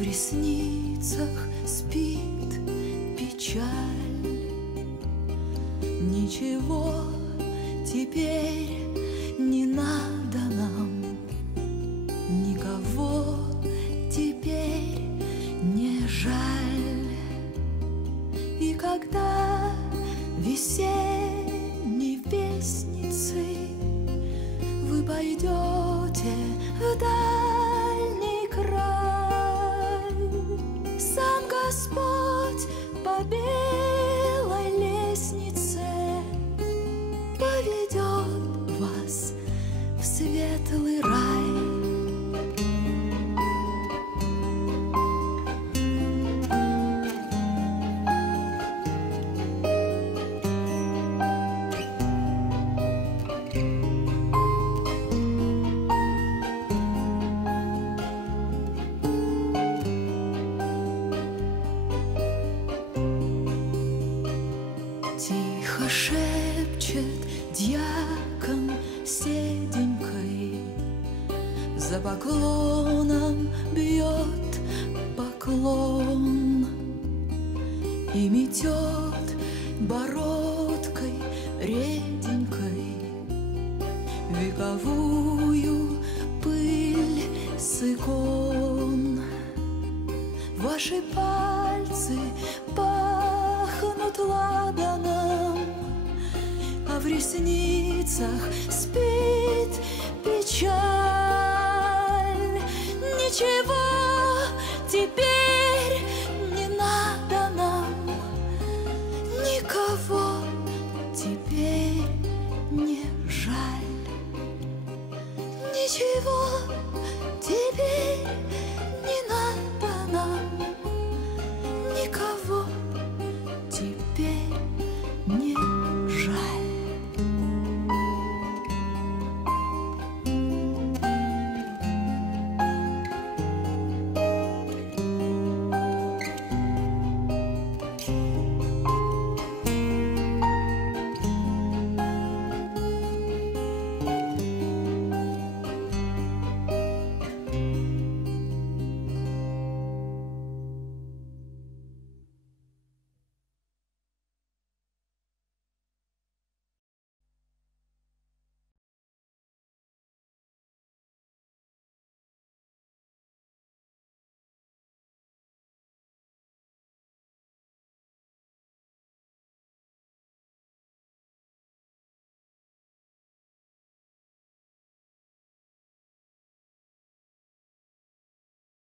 в ресницах спит печаль. Ничего теперь не надо нам, никого теперь не жаль. И когда весенней вестницей вы пойдете в дальний край, сам Господь по белой лестнице поведет вас в светлый рай. Тихо шепчет дьякон седенькой, за поклоном бьет поклон и метет бородкой реденькой вековую пыль с икон. Ваши пальцы пахнут ладаном, а в ресницах спит печаль. Ничего